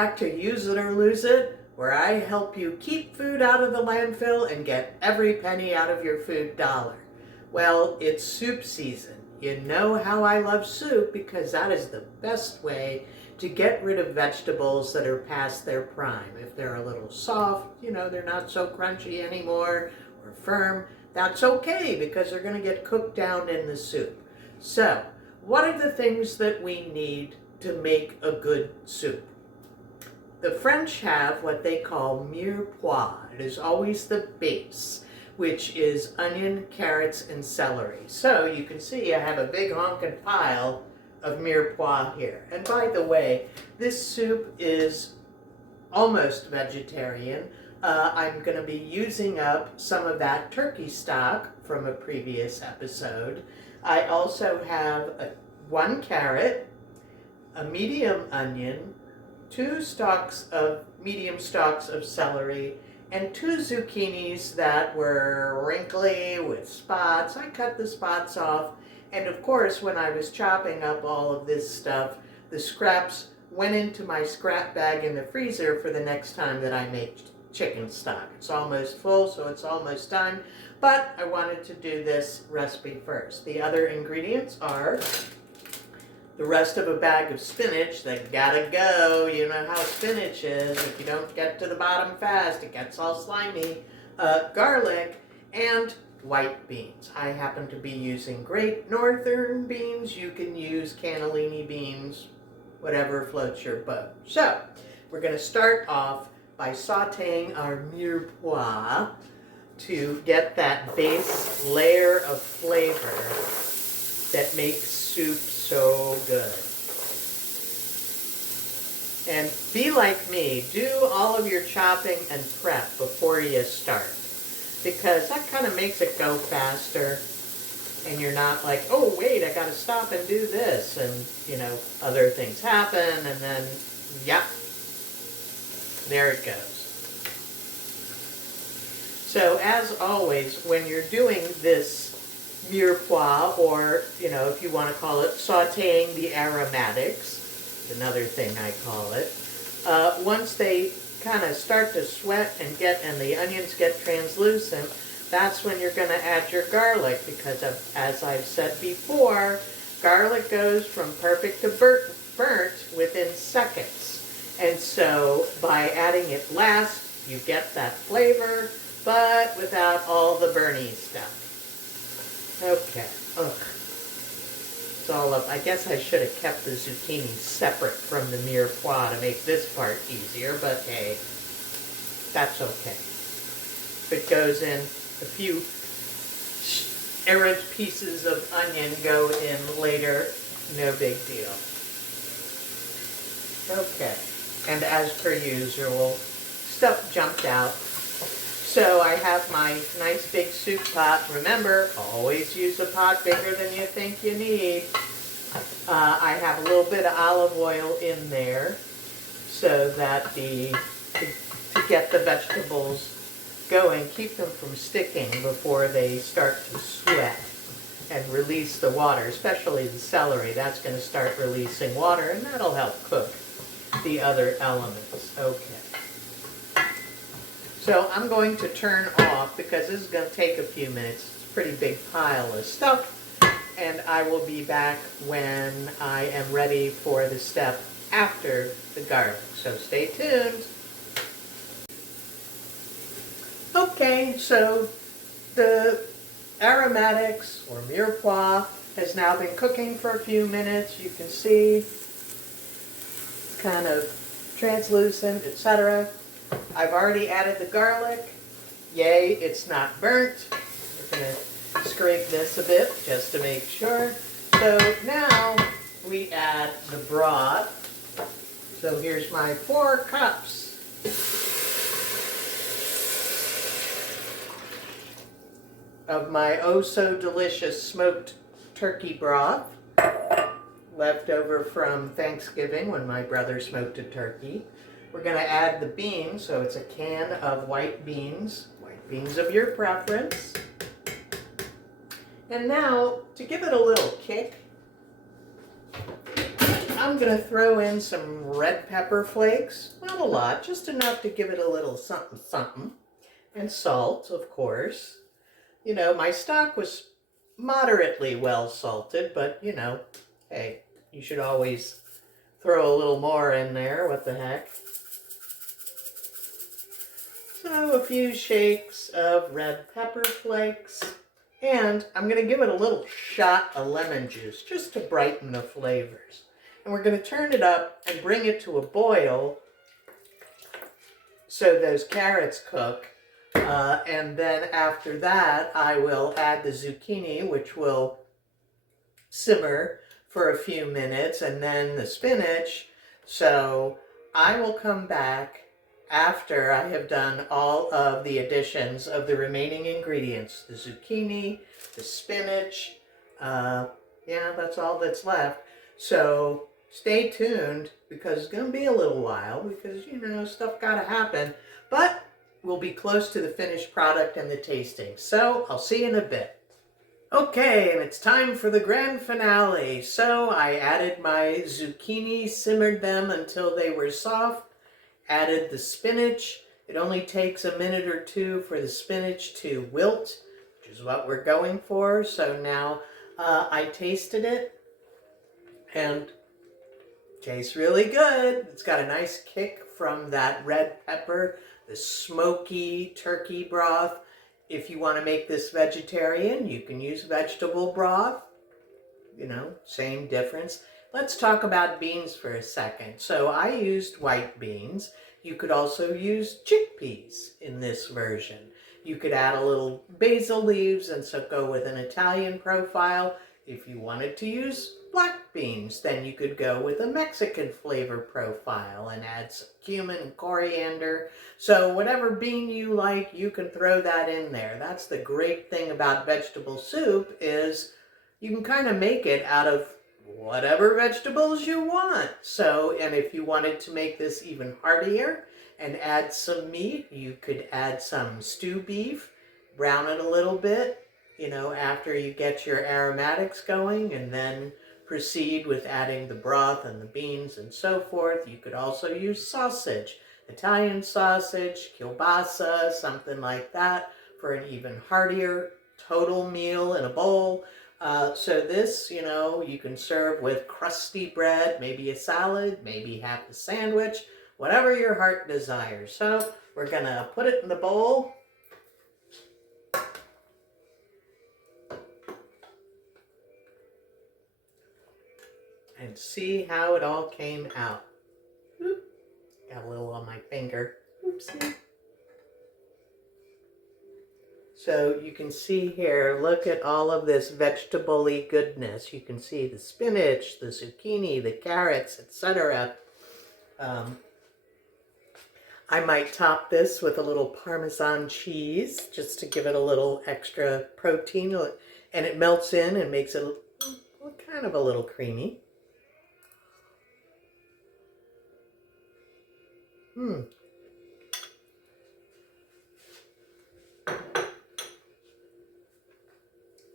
back to Use It or Lose It, where I help you keep food out of the landfill and get every penny out of your food dollar. Well, it's soup season. You know how I love soup because that is the best way to get rid of vegetables that are past their prime. If they're a little soft, they're not so crunchy anymore, or firm, that's okay because they're going to get cooked down in the soup. So, what are the things that we need to make a good soup? The French have what they call mirepoix. It is always the base, which is onion, carrots, and celery. So you can see I have a big honking pile of mirepoix here. And by the way, this soup is almost vegetarian. I'm going to be using up some of that turkey stock from a previous episode. I also have one carrot, a medium onion, two medium stalks of celery, and two zucchinis that were wrinkly with spots. I cut the spots off, and of course when I was chopping up all of this stuff, the scraps went into my scrap bag in the freezer for the next time that I make chicken stock. It's almost full, so it's almost time, but I wanted to do this recipe first. The other ingredients are the rest of a bag of spinach that gotta go. You know how spinach is. If you don't get to the bottom fast, it gets all slimy. Garlic and white beans. I happen to be using Great Northern beans. You can use cannellini beans, whatever floats your boat. So, we're going to start off by sauteing our mirepoix to get that base layer of flavor that makes soup so good. And be like me, do all of your chopping and prep before you start, because that kind of makes it go faster, and you're not like, oh wait, I gotta stop and do this, and other things happen, and then yep, there it goes. So as always, when you're doing this mirepoix, or if you want to call it sautéing the aromatics, another thing I call it, once they kind of start to sweat and the onions get translucent, that's when you're going to add your garlic, because as I've said before, garlic goes from perfect to burnt within seconds. And so by adding it last, you get that flavor, but without all the burny stuff. Okay. Ugh. It's all up. I guess I should have kept the zucchini separate from the mirepoix to make this part easier, but hey, that's okay. If it goes in, a few errant pieces of onion go in later, no big deal. Okay. And as per usual, stuff jumped out. So I have my nice big soup pot. Remember, always use a pot bigger than you think you need. I have a little bit of olive oil in there so that to get the vegetables going, keep them from sticking before they start to sweat and release the water, especially the celery. That's going to start releasing water, and that'll help cook the other elements. Okay. So I'm going to turn off, because this is going to take a few minutes. It's a pretty big pile of stuff, and I will be back when I am ready for the step after the garlic. So stay tuned. Okay, so the aromatics, or mirepoix, has now been cooking for a few minutes. You can see kind of translucent, etc. I've already added the garlic. Yay, it's not burnt. We're going to scrape this a bit just to make sure. So now we add the broth. So here's my 4 cups. Of my oh so delicious smoked turkey broth, left over from Thanksgiving when my brother smoked a turkey. We're going to add the beans, so it's a can of white beans of your preference. And now, to give it a little kick, I'm going to throw in some red pepper flakes. Not a lot, just enough to give it a little something something. And salt, of course. You know, my stock was moderately well salted, but you know, hey, you should always throw a little more in there. What the heck? So a few shakes of red pepper flakes. And I'm going to give it a little shot of lemon juice just to brighten the flavors. And we're going to turn it up and bring it to a boil so those carrots cook. And then after that, I will add the zucchini, which will simmer for a few minutes, and then the spinach. So I will come back after I have done all of the additions of the remaining ingredients, the zucchini, the spinach. Yeah, that's all that's left. So stay tuned, because it's going to be a little while, because, you know, stuff got to happen. But we'll be close to the finished product and the tasting. So I'll see you in a bit. Okay, and it's time for the grand finale. So I added my zucchini, simmered them until they were soft, added the spinach. It only takes a minute or two for the spinach to wilt, which is what we're going for. So now I tasted it, and it tastes really good. It's got a nice kick from that red pepper, the smoky turkey broth. If you want to make this vegetarian, you can use vegetable broth. You know, same difference. Let's talk about beans for a second. So I used white beans. You could also use chickpeas in this version. You could add a little basil leaves and so go with an Italian profile. If you wanted to use black beans, then you could go with a Mexican flavor profile and add some cumin and coriander. So whatever bean you like, you can throw that in there. That's the great thing about vegetable soup, is you can kind of make it out of whatever vegetables you want. So, and if you wanted to make this even heartier and add some meat, you could add some stew beef, brown it a little bit, you know, after you get your aromatics going, and then proceed with adding the broth and the beans and so forth. You could also use sausage, Italian sausage, kielbasa, something like that, for an even heartier total meal in a bowl. So this, you know, you can serve with crusty bread, maybe a salad, maybe have a sandwich, whatever your heart desires. So we're going to put it in the bowl. And see how it all came out. Oop, got a little on my finger. Oopsie. So you can see here, look at all of this vegetable-y goodness. You can see the spinach, the zucchini, the carrots, etc. I might top this with a little Parmesan cheese just to give it a little extra protein. And it melts in and makes it kind of a little creamy.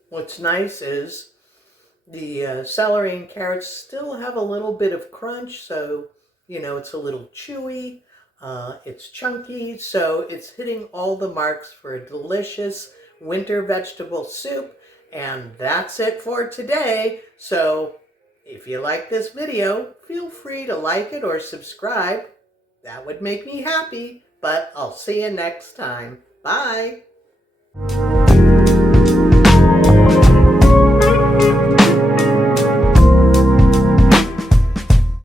What's nice is the celery and carrots still have a little bit of crunch, so, you know, it's a little chewy, it's chunky, so it's hitting all the marks for a delicious winter vegetable soup. And that's it for today. So if you like this video, feel free to like it or subscribe. That would make me happy, but I'll see you next time. Bye.